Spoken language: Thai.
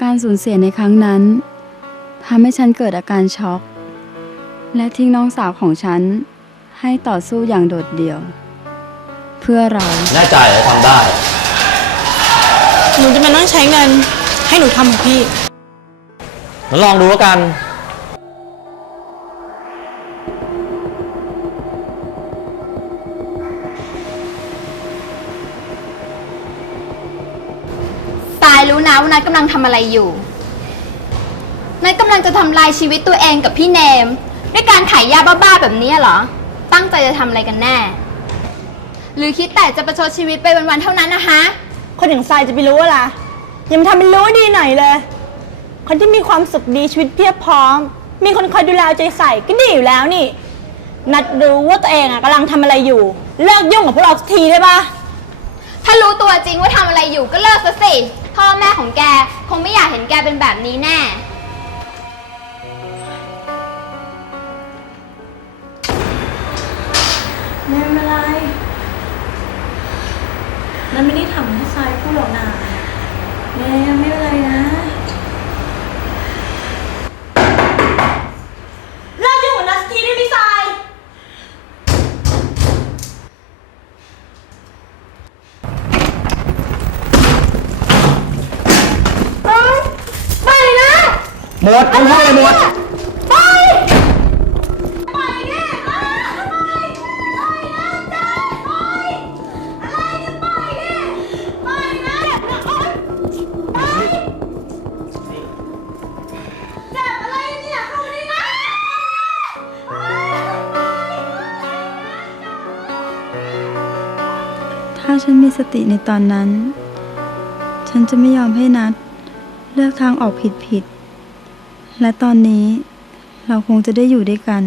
การสูญเสียในครั้งนั้นทำให้ฉันเกิดอาการช็อก และทิ้งน้องสาวของฉัน ให้ต่อสู้อย่างโดดเดี่ยว เพื่อเรา แน่ใจเหรอทำได้ หนูจะมาต้องใช้เงิน ให้หนูทำของพี่งั้นลองดูแล้วกันายรู้นะว่านัทกำลังทำอะไรอยู่ นัทกำลังจะทำลายชีวิตตัวเองกับพี่เนม ด้วยการขายยาบ้าๆแบบนี้เหรอ ตั้งใจจะทำอะไรกันแน่ หรือคิดแต่จะประชดชีวิตไปวันๆเท่านั้นนะฮะคนอย่างทรายจะไปรู้อะไรยังมาทำเป็นรู้ดีหน่อยเลย คนที่มีความสุขดีชีวิตเพียบพร้อม มีคนคอยดูแลเอาใจใส่ก็ดีอยู่แล้วนี่ นัดรู้ว่าตัวเองอะกำลังทำอะไรอยู่ เลิกยุ่งกับพวกเราสักทีได้ปะ ถ้ารู้ตัวจริงว่าทำอะไรอยู่ก็เลิกซะสิ พ่อแม่ของแกคงไม่อยากเห็นแกเป็นแบบนี้แน่ไม่เป็นไรนันไม่ได้ทำให้ทรายพูดหรอกนะแม่ไม่เป็นไรนะเลิกยุ่งกับนัดสักทีได้ไหมทราย ไปนะ หมดต้องให้หมดไปไปแน่มาทำไมไปนะจ๊ะไปอะไรจะไปเนี่ยไปนะนะโอ๊ยไปเจ็บอะไรเนี่ยเข้ามาดินะไปถ้าฉันมีสติในตอนนั้น ฉันจะไม่ยอมให้นัด เลือกทางออกผิดๆ และตอนนี้เราคงจะได้อยู่ด้วยกัน